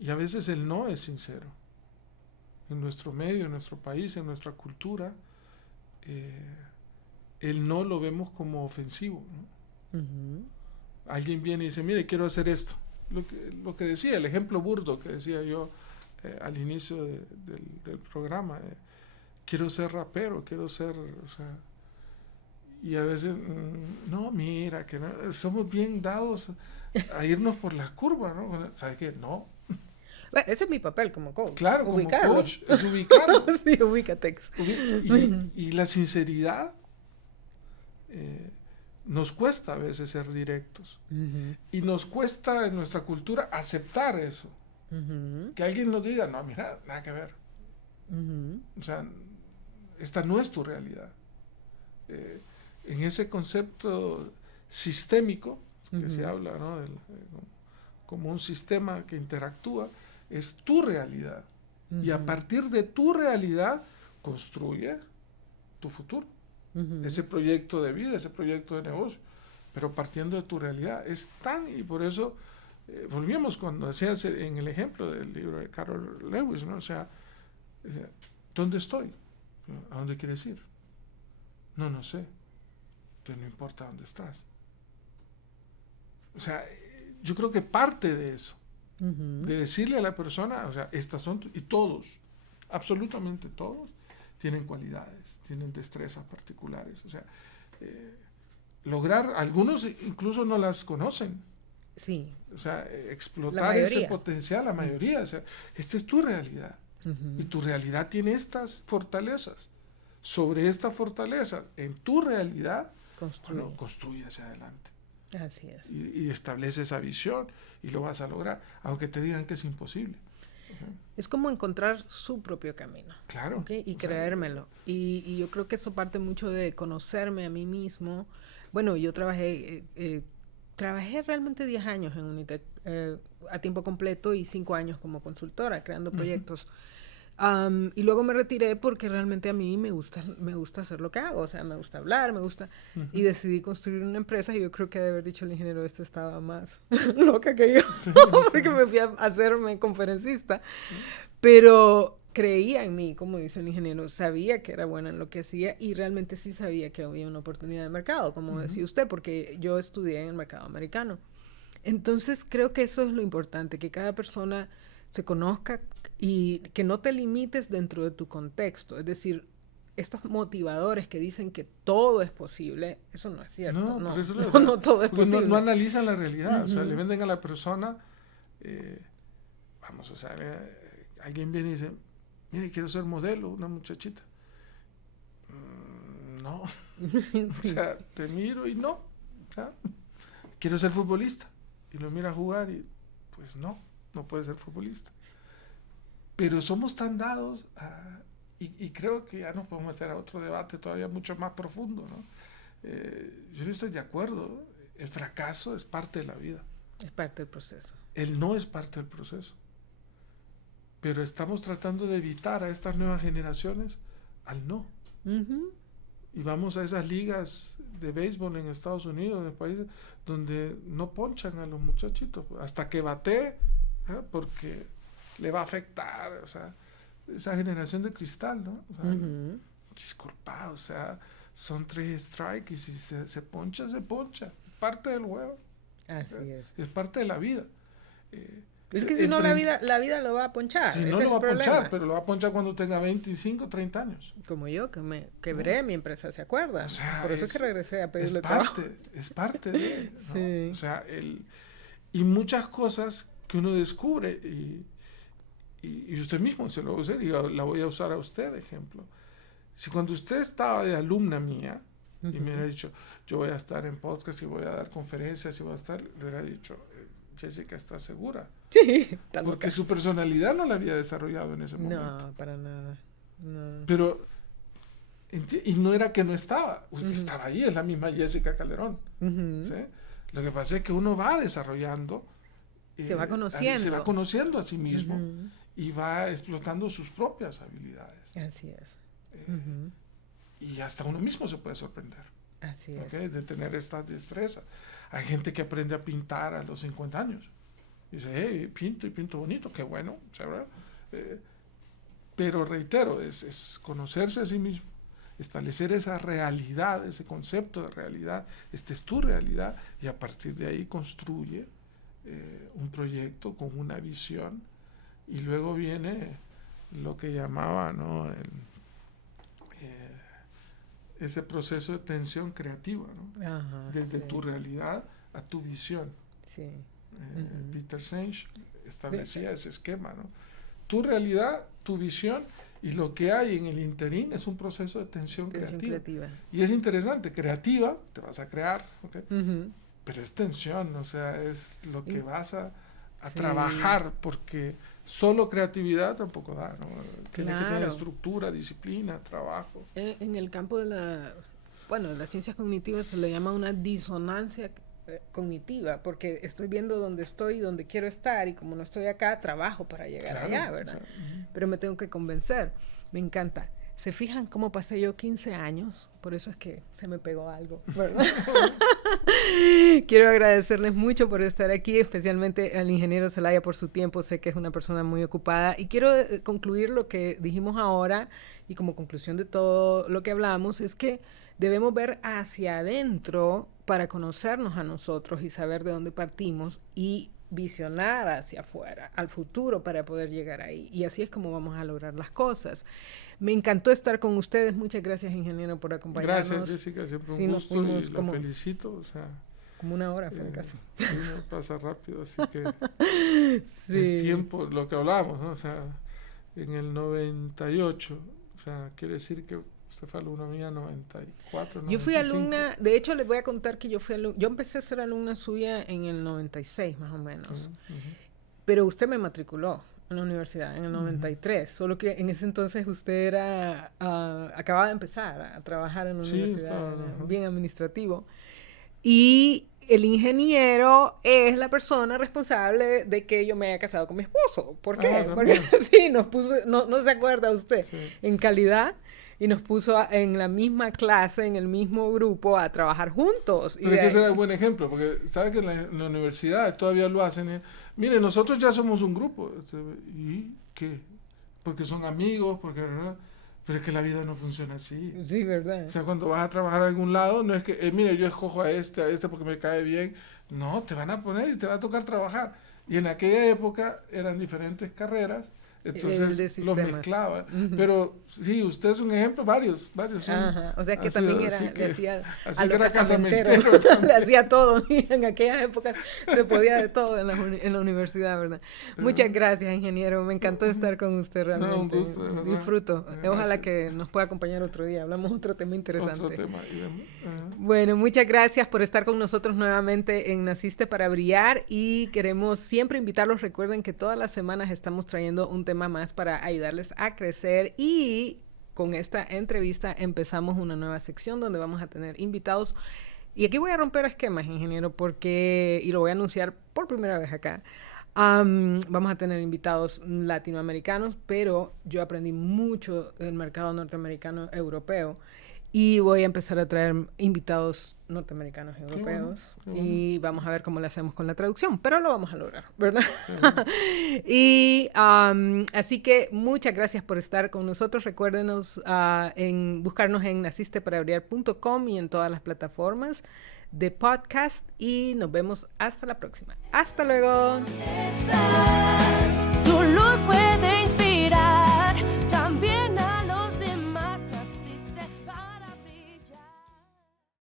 Y a veces el no es sincero. En nuestro medio, en nuestro país, en nuestra cultura, el no lo vemos como ofensivo, ¿no? Alguien viene y dice, mire, quiero hacer esto. Lo que decía, el ejemplo burdo que decía yo al inicio del programa, quiero ser rapero, quiero ser, o sea, y a veces, no, mira, que no, somos bien dados a irnos por las curvas, ¿no? ¿Sabes qué? No. Bueno, ese es mi papel como coach. Claro, como ubicarlo. coach, es ubicarlo. Sí, ubícate. Y la sinceridad nos cuesta a veces ser directos. Y nos cuesta en nuestra cultura aceptar eso. Que alguien nos diga, no, mira, nada que ver. O sea, esta no es tu realidad. En ese concepto sistémico que se habla, ¿no? Como un sistema que interactúa, es tu realidad. Y a partir de tu realidad construye tu futuro. Ese proyecto de vida, ese proyecto de negocio. Pero partiendo de tu realidad. Y por eso volvíamos cuando decías en el ejemplo del libro de Carol Lewis, ¿no? O sea, ¿dónde estoy? ¿A dónde quieres ir? No sé. Entonces no importa dónde estás. O sea, yo creo que parte de eso, de decirle a la persona, o sea, estas son, y todos, absolutamente todos, tienen cualidades, tienen destrezas particulares. O sea, lograr, algunos incluso no las conocen. Sí. O sea, explotar ese potencial, la mayoría. O sea, esta es tu realidad. Y tu realidad tiene estas fortalezas. Sobre esta fortaleza, en tu realidad, construye hacia adelante. Así es. Y establece esa visión y lo vas a lograr, aunque te digan que es imposible. Es como encontrar su propio camino. Claro. ¿Okay? Y creérmelo. Y yo creo que eso parte mucho de conocerme a mí mismo. Bueno, yo trabajé realmente 10 años en Unitec a tiempo completo y 5 años como consultora, creando proyectos. Y luego me retiré porque realmente a mí me gusta hacer lo que hago, o sea, me gusta hablar, y decidí construir una empresa y yo creo que de haber dicho el ingeniero estaba más loca que yo, porque me fui a hacerme conferencista, pero creía en mí, como dice el ingeniero, sabía que era buena en lo que hacía y realmente sí sabía que había una oportunidad de mercado, como decía usted, porque yo estudié en el mercado americano. Entonces creo que eso es lo importante, que cada persona se conozca y que no te limites dentro de tu contexto. Es decir, estos motivadores que dicen que todo es posible, eso no es cierto. No, No, por eso no todo es porque posible. no analizan la realidad. O sea, Ujú. le venden a la persona, vamos, o sea, alguien viene y dice, mire, quiero ser modelo, una muchachita. No. O sea, te miro y no. O sea, quiero ser futbolista. Y lo mira jugar y pues no puede ser futbolista. Pero somos tan dados y creo que ya nos podemos meter a otro debate todavía mucho más profundo, ¿no? Yo no estoy de acuerdo. El fracaso es parte de la vida. Es parte del proceso. El no es parte del proceso. Pero estamos tratando de evitar a estas nuevas generaciones al no. Ujú. Y vamos a esas ligas de béisbol en Estados Unidos, en países donde no ponchan a los muchachitos hasta que batee, porque le va a afectar, o sea, esa generación de cristal, ¿no? O sea, Ujú. disculpa, o sea, son 3 strikes y si se poncha, se poncha. Es parte del juego, Así es. es parte de la vida. Es que si no, la vida lo va a ponchar. Si ese no es lo va el a ponchar, problema. pero lo va a ponchar cuando tenga 25, 30 años. Como yo, que me quebré mi empresa, ¿se acuerda? O sea, Por eso es que regresé a Es pedirle trabajo. parte de, ¿no? Sí. O sea, y muchas cosas que uno descubre y usted mismo se lo va a hacer y la voy a usar a usted de ejemplo. Si cuando usted estaba de alumna mía y me hubiera dicho, yo voy a estar en podcast y voy a dar conferencias y voy a estar, le hubiera dicho, Jessica, ¿estás segura? Sí, está Porque loca. su personalidad no la había desarrollado en ese momento. No, para nada. No. Pero, y no era que no estaba, estaba ahí, es la misma Jessica Calderón. Ujú. ¿Sí? Lo que pasa es que uno va desarrollando, Se va conociendo. se va conociendo a sí mismo Ujú. y va explotando sus propias habilidades. Así es. Eh, Y hasta uno mismo se puede sorprender, Así ¿ok? es. De tener esta destreza. Hay gente que aprende a pintar a los 50 años. Dice, hey, pinto y pinto bonito, qué bueno, chévere. Pero reitero, es conocerse a sí mismo, establecer esa realidad, ese concepto de realidad, esta es tu realidad, y a partir de ahí construye un proyecto con una visión, y luego viene lo que llamaba, ¿no? Ese proceso de tensión creativa, ¿no? Ajá, Desde sí. tu realidad a tu visión. Sí. Peter Senge establecía ese esquema, ¿no? Tu realidad, tu visión, y lo que hay en el interín es un proceso de tensión creativa. Y es interesante, creativa, te vas a crear, ¿ok? Pero es tensión, o sea, es lo que vas a sí. trabajar, porque solo creatividad tampoco da, ¿no? Tiene que tener Claro. estructura, disciplina, trabajo. En el campo de de las ciencias cognitivas se le llama una disonancia cognitiva, porque estoy viendo dónde estoy y dónde quiero estar, y como no estoy acá, trabajo para llegar Claro, allá, ¿verdad? o sea, Pero me tengo que convencer. Me encanta. ¿Se fijan cómo pasé yo 15 años? Por eso es que se me pegó algo, ¿verdad? Quiero agradecerles mucho por estar aquí, especialmente al ingeniero Zelaya por su tiempo. Sé que es una persona muy ocupada. Y quiero concluir lo que dijimos ahora, y como conclusión de todo lo que hablamos, es que debemos ver hacia adentro para conocernos a nosotros y saber de dónde partimos, y visionar hacia afuera, al futuro, para poder llegar ahí. Y así es como vamos a lograr las cosas. Me encantó estar con ustedes. Muchas gracias, ingeniero, por acompañarnos. Gracias, Jessica, siempre Sí, un nos gusto, fuimos y la como- felicito, o sea, Como una hora fue casi. sí, no pasa rápido, así que Sí. es tiempo, lo que hablábamos, ¿no? O sea, en el 98, o sea, quiere decir que usted fue alumna mía 94, Yo fui 95. alumna, de hecho les voy a contar que yo empecé a ser alumna suya en el 96 más o menos, pero usted me matriculó en la universidad en el 93, solo que en ese entonces usted era, acababa de empezar a trabajar en la Sí, universidad, estaba, ajá. bien administrativo, y el ingeniero es la persona responsable de que yo me haya casado con mi esposo. ¿Por qué? Ah, Porque también. sí, nos puso, no se acuerda usted, Sí. en calidad, y nos puso en la misma clase, en el mismo grupo, a trabajar juntos. Y Pero de es que ese ahí- era un buen ejemplo, porque sabe que en la universidad todavía lo hacen. Mire, nosotros ya somos un grupo. ¿Y qué? Porque son amigos, porque... ¿verdad? Pero es que la vida no funciona así. Sí, ¿verdad? O sea, cuando vas a trabajar a algún lado, no es que, mire, yo escojo a este porque me cae bien. No, te van a poner y te va a tocar trabajar. Y en aquella época eran diferentes carreras, Entonces de los sistemas. mezclaba. Pero sí, usted es un ejemplo, varios son. Ajá, o sea que Ha también sido era, así le que- hacía así a que lo era casamentero, casamentero también. le hacía todo, y en aquellas épocas se podía de todo en la universidad, ¿verdad? Muchas gracias, ingeniero, me encantó estar con usted realmente, un gusto, de verdad. disfruto, Gracias. ojalá que nos pueda acompañar otro día, hablamos otro tema interesante. Otro tema. Bueno, muchas gracias por estar con nosotros nuevamente en Naciste para Brillar y queremos siempre invitarlos, recuerden que todas las semanas estamos trayendo un tema más para ayudarles a crecer y con esta entrevista empezamos una nueva sección donde vamos a tener invitados y aquí voy a romper esquemas, ingeniero, y lo voy a anunciar por primera vez acá. Vamos a tener invitados latinoamericanos, pero yo aprendí mucho del mercado norteamericano europeo y voy a empezar a traer invitados norteamericanos y europeos qué bueno. y vamos a ver cómo lo hacemos con la traducción, pero lo vamos a lograr, ¿verdad? Y así que muchas gracias por estar con nosotros. Recuérdenos en buscarnos en nacisteparabriar.com y en todas las plataformas de podcast y nos vemos hasta la próxima. Hasta luego. Estás